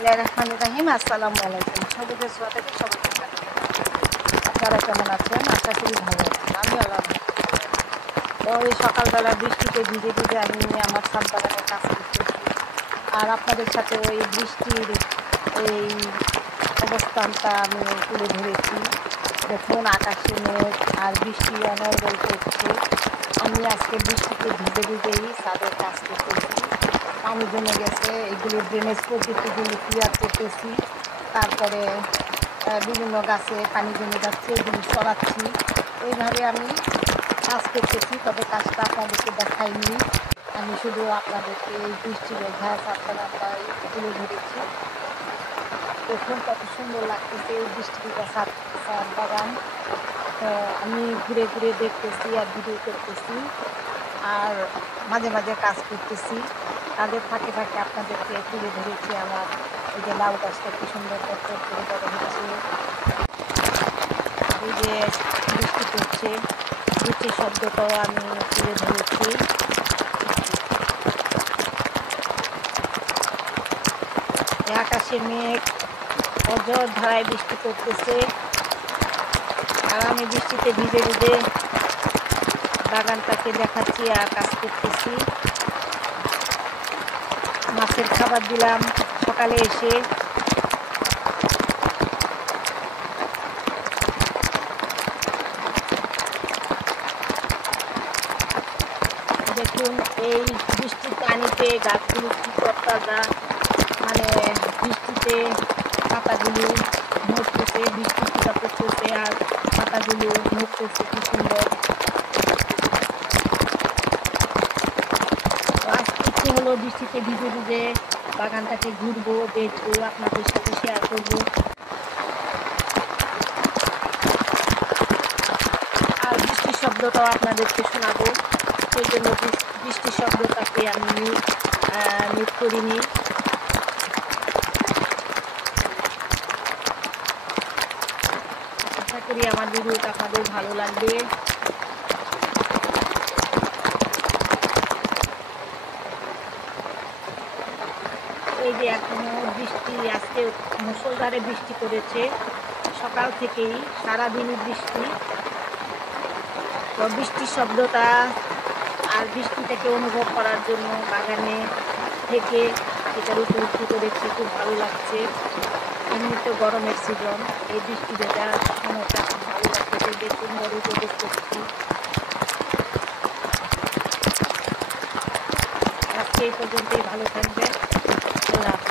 বিসমিল্লাহির রহমানির রহিম। আসসালামু আলাইকুম। সবুজের ছোঁয়া থেকে সবাইকে স্বাগত। আপনারা কেমন আছেন? আশা করি ভালো আছেন। আমি আলহামদুলিল্লাহ। তো এই সকালবেলা বৃষ্টিতে ভিজে ভিজে আমি আমার ছাদ বাগানে কাজ করতেছি। আর আপনাদের সাথে ওই বৃষ্টির এই অবস্থানটা আমি তুলে ধরেছি। দেখুন আকাশে মেঘ আর বৃষ্টি অনর্গল পড়ছে। আমি আজকে বৃষ্টিতে ভিজে ভিজেই ছাদের কাজ করতেছি। পানি জমে গেছে, এগুলি ড্রেনেজ পদ্ধতিগুলি ক্লিয়ার করতেছি। তারপরে বিভিন্ন গাছে পানি জমে যাচ্ছে, এগুলি সরাচ্ছি। এইভাবে আমি কাজ করতেছি, তবে কাজটা আপনাদেরকে দেখাইনি। আমি শুধু আপনাদেরকে এই বৃষ্টির অভ্যাস আপনারা তুলে ধরেছি। দেখুন কত সুন্দর লাগতেছে এই বৃষ্টির ছাদ বাগান। আমি ঘুরে ঘুরে দেখতেছি আর ভিডিও করতেছি, আর মাঝে মাঝে কাজ করতেছি। কাজের ফাঁকে ফাঁকে আপনাদেরকে তুলে ধরেছি আমার এই যে লাউ গাছটা কি সুন্দর করে বড় হচ্ছে। এই যে বৃষ্টি পড়ছে, বৃষ্টির শব্দটাও আমি তুলে ধরেছি। আকাশে মেঘ অঝোর ধারায় বৃষ্টি পড়তেছে, আর আমি বৃষ্টিতে ভিজে ভিজে বাগানটাকে দেখাচ্ছি আর কাজ করতেছি। মাছের খাবার দিলাম সকালে এসে। দেখুন এই বৃষ্টির পানিতে গাছগুলো কি তরতাজা, মানে বৃষ্টিতে পাতাগুলো নড়তেছে, বৃষ্টি ফোঁটা পড়তেছে আর পাতাগুলো নড়তেছে, কি সুন্দর। ইচ্ছে হলো বৃষ্টিতে ভিজে ভিজে বাগানটাকে ঘুরবো, দেখবো, আপনাদের সাথে শেয়ার করবো আর বৃষ্টির শব্দটাও আপনাদেরকে শোনাবো। সেই জন্য বৃষ্টির শব্দটাকে আমি মিট করিনি। আশা করি আমার ভিডিওটা আপনাদের ভালো লাগবে। এই যে এখনো বৃষ্টি, আজকে মুষলধারে বৃষ্টি করেছে সকাল থেকেই, সারাদিনই বৃষ্টি। তো বৃষ্টির শব্দটা আর বৃষ্টিটাকে অনুভব করার জন্য বাগানে থেকে এটার উপর উঠতে করেছি, খুব ভালো লাগছে। এমনিতে গরমের সিজন, এই বৃষ্টি ভেজার সময়টা খুব ভালো লাগছে, বেশ সুন্দর উপভোগ করছি। আজকে এই পর্যন্তই, ভালো থাকবেন। আল্লাহ হাফেজ।